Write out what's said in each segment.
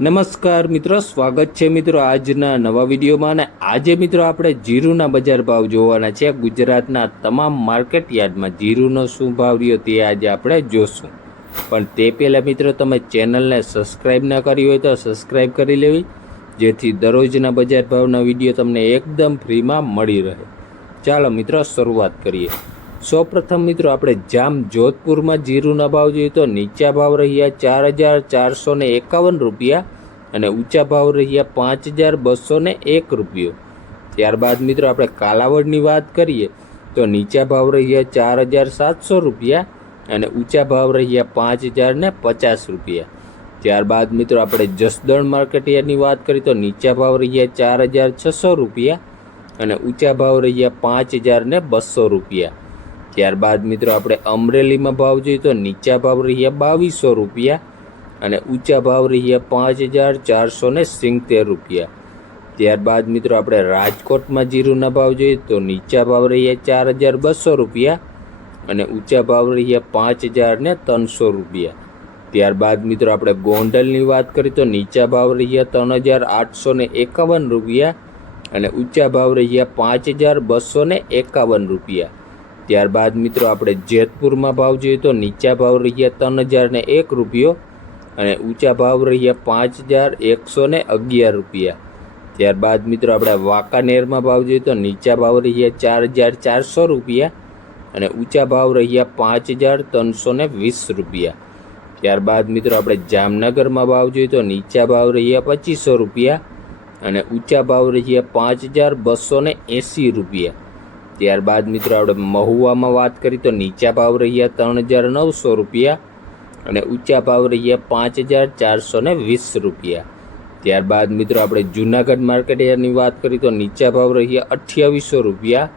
નમસ્કાર મિત્રો, સ્વાગત છે મિત્રો આજના નવા વિડીયોમાં। અને આજે મિત્રો આપણે જીરુના બજાર ભાવ જોવાના છે। ગુજરાતના તમામ માર્કેટ યાર્ડમાં જીરુનો શું ભાવ રહ્યો તે આજે આપણે જોશું। પણ તે પહેલાં મિત્રો તમે ચેનલને સબસ્ક્રાઈબ ન કરી હોય તો સબસ્ક્રાઈબ કરી લેવી, જેથી દરરોજના બજાર ભાવના વિડીયો તમને એકદમ ફ્રીમાં મળી રહે। ચાલો મિત્રો શરૂઆત કરીએ। સૌપ્રથમ મિત્રો આપણે જામ જોધપુરમાં જીરુના ભાવ જોઈએ તો નીચા ભાવ રહ્યા 4,451 રૂપિયા અને ઊંચા ભાવ રહ્યા 5,201 રૂપિયો। ત્યારબાદ મિત્રો આપણે કાલાવડની વાત કરીએ તો નીચા ભાવ રહ્યા 4,700 રૂપિયા અને ઊંચા ભાવ રહ્યા 5,050 રૂપિયા। ત્યારબાદ મિત્રો આપણે જસદણ માર્કેટયાર્ડની વાત કરીએ તો નીચા ભાવ રહ્યા 4,600 રૂપિયા અને ઊંચા ભાવ રહ્યા 5,200 રૂપિયા। ત્યારબાદ મિત્રો આપણે અમરેલીમાં ભાવ જોઈએ તો નીચા ભાવ રહ્યા 2,200 રૂપિયા અને ઊંચા ભાવ રહ્યા 5,470 રૂપિયા। ત્યારબાદ મિત્રો આપણે રાજકોટમાં જીરુના ભાવ જોઈએ તો નીચા ભાવ રહ્યા 4,200 રૂપિયા અને ઊંચા ભાવ રહ્યા 5,300 રૂપિયા। ત્યારબાદ મિત્રો આપણે ગોંડલની વાત કરીએ તો નીચા ભાવ રહ્યા 3,851 રૂપિયા અને ઊંચા ભાવ રહ્યા 5,251 રૂપિયા। ત્યારબાદ મિત્રો આપણે જેતપુરમાં ભાવ જોઈએ તો નીચા ભાવ રહ્યા 3,001 રૂપિયો અને ઊંચા ભાવ રહ્યા 5,111 રૂપિયા। ત્યારબાદ મિત્રો આપણે વાંકાનેરમાં ભાવ જોઈએ તો નીચા ભાવ રહ્યા 4,400 રૂપિયા અને ઊંચા ભાવ રહ્યા 5,320 રૂપિયા। ત્યારબાદ મિત્રો આપણે જામનગરમાં ભાવ જોઈએ તો નીચા ભાવ રહ્યા 2,500 રૂપિયા અને ઊંચા ભાવ રહ્યા 5,280 રૂપિયા। ત્યારબાદ મિત્રો આપણે મહુવામાં વાત કરીએ તો નીચા ભાવ રહ્યા 3,900 રૂપિયા અને ઊંચા ભાવ રહ્યા 5,420 રૂપિયા। ત્યારબાદ મિત્રો આપણે જૂનાગઢ માર્કેટયાર્ડની વાત કરીએ તો નીચા ભાવ રહ્યા 2,800 રૂપિયા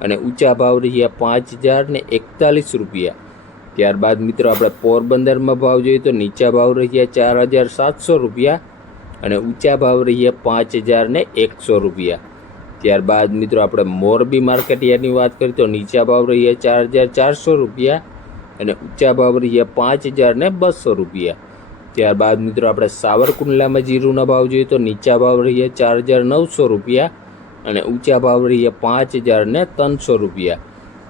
અને ઊંચા ભાવ રહ્યા 5,041 રૂપિયા। ત્યારબાદ મિત્રો આપણે પોરબંદરમાં ભાવ જોઈએ તો નીચા ભાવ રહ્યા 4,700 રૂપિયા અને ઊંચા ભાવ રહ્યા 5,100 રૂપિયા। ત્યારબાદ મિત્રો આપણે મોરબી માર્કેટયાર્ડની વાત કરીએ તો નીચા ભાવ રહ્યા 4,400 રૂપિયા અને ઊંચા ભાવ રહ્યા 5,200 રૂપિયા। ત્યારબાદ મિત્રો આપણે સાવરકુંડલામાં જીરુના ભાવ જોઈએ તો નીચા ભાવ રહ્યા 4,900 રૂપિયા અને ઊંચા ભાવ રહ્યા 5,300 રૂપિયા।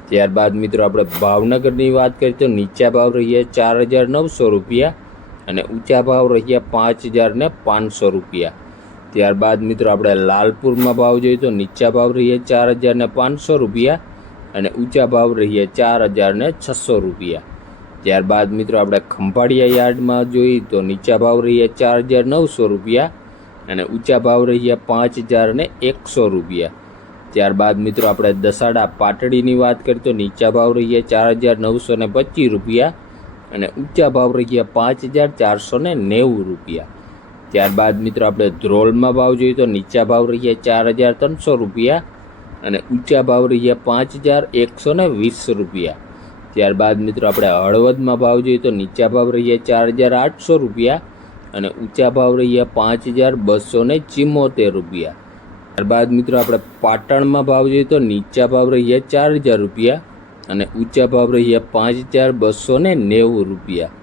ત્યારબાદ મિત્રો આપણે ભાવનગરની વાત કરીએ તો નીચા ભાવ રહ્યા 4,900 રૂપિયા અને ઊંચા ભાવ રહ્યા 5,500 રૂપિયા। ત્યારબાદ મિત્રો આપણે લાલપુરમાં ભાવ જોઈએ તો નીચા ભાવ રહ્યા 4,500 રૂપિયા અને ઊંચા ભાવ રહ્યા 4,600 રૂપિયા। ત્યારબાદ મિત્રો આપણે ખંભાળિયા યાર્ડમાં જોઈએ તો નીચા ભાવ રહ્યા 4,900 રૂપિયા અને ઊંચા ભાવ રહ્યા 5,100 રૂપિયા। ત્યારબાદ મિત્રો આપણે દસાડા પાટડીની વાત કરીએ તો નીચા ભાવ રહ્યા 4,925 રૂપિયા અને ઊંચા ભાવ રહ્યા 5,490 રૂપિયા। ત્યારબાદ મિત્રો આપણે ધ્રોલમાં ભાવ જોઈએ તો નીચા ભાવ રહ્યા 4,300 રૂપિયા અને ઊંચા ભાવ રહ્યા 5,120 રૂપિયા। ત્યારબાદ મિત્રો આપણે હળવદમાં ભાવ જોઈએ તો નીચા ભાવ રહ્યા 4,800 રૂપિયા અને ઊંચા ભાવ રહ્યા 5,274 રૂપિયા। ત્યારબાદ મિત્રો આપણે પાટણમાં ભાવ જોઈએ તો નીચા ભાવ રહ્યા 4,000 રૂપિયા અને ઊંચા ભાવ રહ્યા 5,290 રૂપિયા।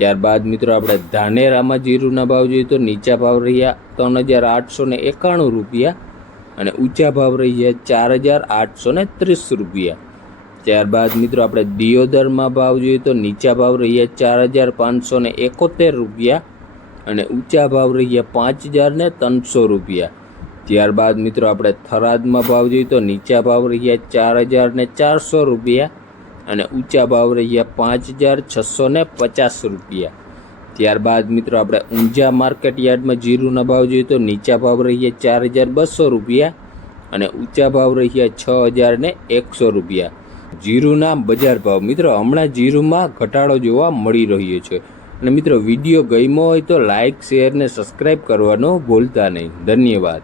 ત્યારબાદ મિત્રો આપણે ધાનેરામાં જીરુના ભાવ જોઈએ તો નીચા ભાવ રહ્યા 3,891 રૂપિયા અને ઊંચા ભાવ રહ્યા 4,830 રૂપિયા। ત્યારબાદ મિત્રો આપણે દિયોદરમાં ભાવ જોઈએ તો નીચા ભાવ રહ્યા 4,571 રૂપિયા અને ઊંચા ભાવ રહ્યા 5,300 રૂપિયા। ત્યારબાદ મિત્રો આપણે થરાદમાં ભાવ જોઈએ તો નીચા ભાવ રહ્યા 4,400 રૂપિયા અને ઊંચા ભાવ રહ્યા 5,650 રૂપિયા। ત્યારબાદ મિત્રો આપણે ઊંઝા માર્કેટ યાર્ડમાં જીરુના ભાવ જોઈએ તો નીચા ભાવ રહ્યા 4,200 રૂપિયા અને ઊંચા ભાવ રહ્યા 6,100 રૂપિયા। જીરુના બજાર ભાવ મિત્રો હમણાં જીરુમાં ઘટાડો જોવા મળી રહ્યો છે। અને મિત્રો વિડીયો ગમ્યો હોય તો લાઇક, શેર ને સબસ્ક્રાઈબ કરવાનું ભૂલતા નહીં। ધન્યવાદ।